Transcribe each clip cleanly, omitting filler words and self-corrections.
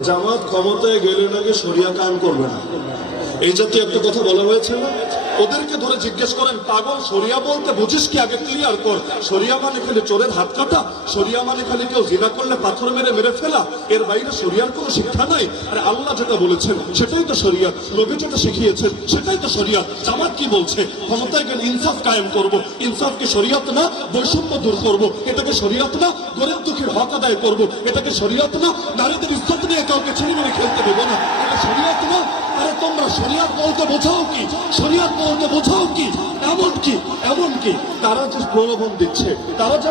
জামাত ক্ষমতায় গেলে নাকি শরিয়া কায়েম করবে না, এই জাতীয় একটা কথা বলা হয়েছে না? ওদেরকে ধরে জিজ্ঞেস করেন, পাগল শরিয়া বলতে বুঝিস কি? আগে ক্লিয়ার কর। শরিয়া মানে খালি চোরের হাত কাটা? শরিয়া মানে খালি কেউ জিনা করলে পাথর মেরে মেরে ফেলা? এর বাইরে শরিয়ার কোনো শিক্ষা নাই? আর আল্লাহ যেটা বলেছেন সেটাই তো শরিয়া, নবী যেটা শিখিয়েছেন সেটাই তো শরিয়া। জামাত কি বলছে? ক্ষমতায় গেলে ইনসাফ কায়েম করব। ইনসাফ কি শরিয়াত না? বৈষম্য দূর করব, এটাকে শরিয়াত না? গরিব দুঃখীর হক আদায় করব, এটাকে শরিয়াত না? নারীদের ইজ্জত নিয়ে কাউকে ছেড়ে মেরে খেলতে দেবো না, এটা শরিয়াত না? আরে তোমরা শরিয়াত বলতে বোঝাও কি? শরিয়াত বলতে বোঝাও কি? এমনকি তারা যে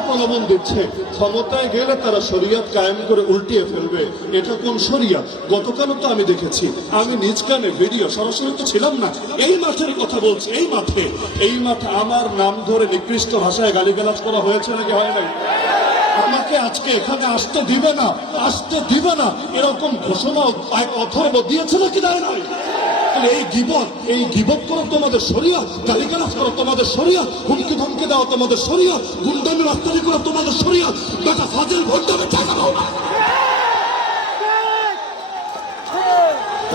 প্রলোভন দিচ্ছে ক্ষমতায় গেলে তারা শরিয়াত কায়েম করে উল্টিয়ে ফেলবে, এটা কোন শরিয়াত? গতকালও তো আমি দেখেছি, আমি নিজ কানে ভিডিও, সরাসরি তো ছিলাম না, এই মাঠের কথা বলছি। এই মাঠে আমার নাম ধরে নিকৃষ্ট ভাষায় গালিগালাজ করা হয়েছে নাকি হয় নাই? আমাকে আজকে এখানে আসতে দিবে না এরকম ঘোষণা অথর্ব দিয়েছে নাকি দেয় নাই? এই গিবত করো তোমাদের শরিয়া, গালিগালাজ করো তোমাদের শরিয়া, হুমকি ধমকি দেওয়া তোমাদের শরিয়া, গুন্ডামি রাস্তারি করো তোমাদের শরিয়া। বেটা ফাজিল ভোট দেবে, টাকা দাও না।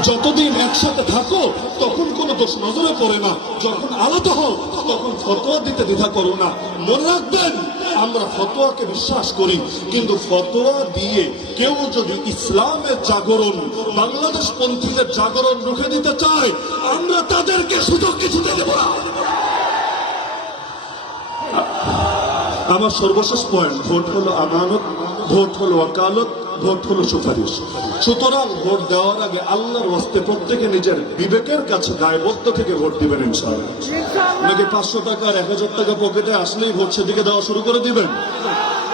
যতদিন একসাথে থাকো তখন কোনো দোষ নজরে পড়ে না, যখন আলাদা হও তখন ফতোয়া দিতে দ্বিধা করো না। মনে রাখবেন, আমরা ফতোয়াকে বিশ্বাস করি, কিন্তু ফতোয়া দিয়ে কেউ যদি ইসলামের জাগরণ, বাংলাদেশ পন্থীদের জাগরণ রুখে দিতে চায়, আমরা তাদেরকে সুযোগ কিছুতে দেব না। আমার সর্বশেষ পয়েন্ট, ভোট হলো আমানত, ভোট হলো ওয়াকালত, ভোট হলো সুপারিশ। সুতরাং ভোট দেওয়ার আগে আল্লাহর ওয়াস্তে প্রত্যেকে নিজের বিবেকের কাছে দায়বদ্ধ থেকে ভোট দিবেন ইনশাআল্লাহ। নাকি 500 টাকা আর 1000 টাকা পকেটে আসলেই ভোট সেদিকে দেওয়া শুরু করে দিবেন?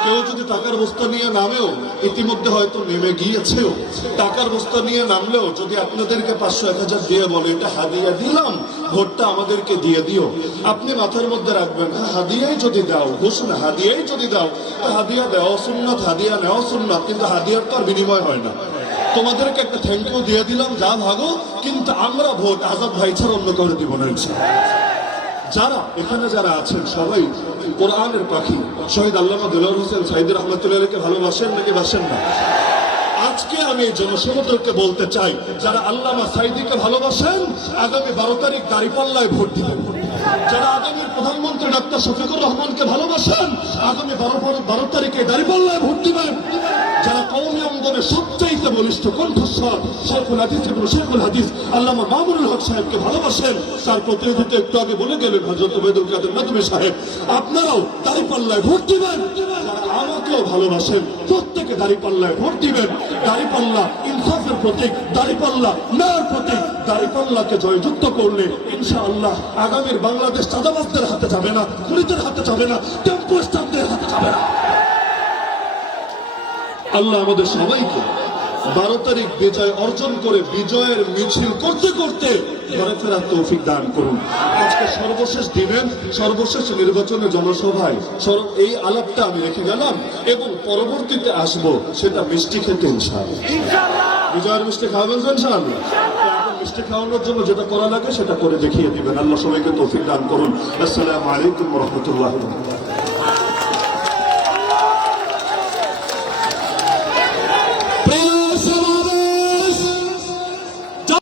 কেউ যদি টাকার বস্তা নিয়ে নামেও, ইতিমধ্যে হয়তো নেমে গিয়েছেও, টাকার বস্তা নিয়ে নামলেও যদি আপনাদেরকে 500-1000 দিয়ে বলে এটা হাদিয়া দিলাম, ভোটটা আমাদেরকে দিয়ে দিও, আপনি মাথার মধ্যে রাখবেন, হ্যাঁ হাদিয়াই যদি দাও, ঘোষণা হাদিয়াই যদি দাও, হাদিয়া দেওয়া সুন্নাত, হাদিয়া নেওয়া সুন্নাত, কিন্তু হাদিয়ার তো আর বিনিময় হয় না। তোমাদেরকে একটা থ্যাংক ইউ দিয়ে দিলাম, যা ভাগো, কিন্তু আমরা ভোট আজাদ ভাই ছাড়া অন্য করে দিব না। যারা আছেন সবাই কোরআনের পাখি। শহীদ আল্লামা দেলোয়ার হোসেন সাঈদী রহমাতুল্লাহকে ভালোবাসেন নাকি বাসেন না? আজকে আমি এই জনসমুদ্রকে বলতে চাই, যারা আল্লামা সাঈদীকে ভালোবাসেন, আগামী 12 তারিখ দাঁড়িপাল্লায় ভোট দিবেন। যারা আগামী প্রধানমন্ত্রী ডক্টর শফিকুর রহমানকে ভালোবাসেন, আগামী 12 তারিখে দাঁড়িপাল্লায় ভোট দিবেন। যারা কওমি অঙ্গনের সবচাইতে বলিষ্ঠ কণ্ঠস্বর শেখুল হাদিস আল্লামা মামুনুল হক সাহেবকে ভালোবাসেন, তার প্রতিনিধিত্ব একটু আগে বলে গেলেন হযরত ওবায়দুল কাদের নদভী সাহেব, আপনারাও দাঁড়িপাল্লায় ভোট দিবেন। যারা আমাকেও ভালোবাসেন, প্রত্যেকে দাঁড়িপাল্লায় ভোট দিবেন। দাঁড়িপাল্লা ইনসাফের প্রতীক, দাঁড়িপাল্লা ন্যায়ের প্রতীক। দাঁড়িপাল্লাকে জয়যুক্ত করলে ইনশাআল্লাহ আগামীর বাংলাদেশ চাঁদাবাজদের হাতে যাবে না, খুনিদের হাতে যাবে না, টেম্পো স্টাফদের হাতে যাবে না। আল্লাহ আমাদের সবাইকে 12 তারিখ বিজয় অর্জন করে বিজয়ের মিছিল করতে করতে ঘরে ফেরার তৌফিক দান করুন। আজকে সর্বশেষ দিনের সর্বশেষ নির্বাচনের জনসভায় এই আলাপটা আমি রেখে গেলাম, এবং পরবর্তীতে আসবো সেটা মিষ্টি খেতে ইনশাআল্লাহ। বিজয়ের মিষ্টি খাওয়াবেন ইনশাআল্লাহ। মিষ্টি খাওয়ানোর জন্য যেটা করা লাগে সেটা করে দেখিয়ে দিবেন। আল্লাহ সবাইকে তৌফিক দান করুন। আসসালামু আলাইকুম ওয়া রাহমাতুল্লাহি ওয়া বারাকাতুহু।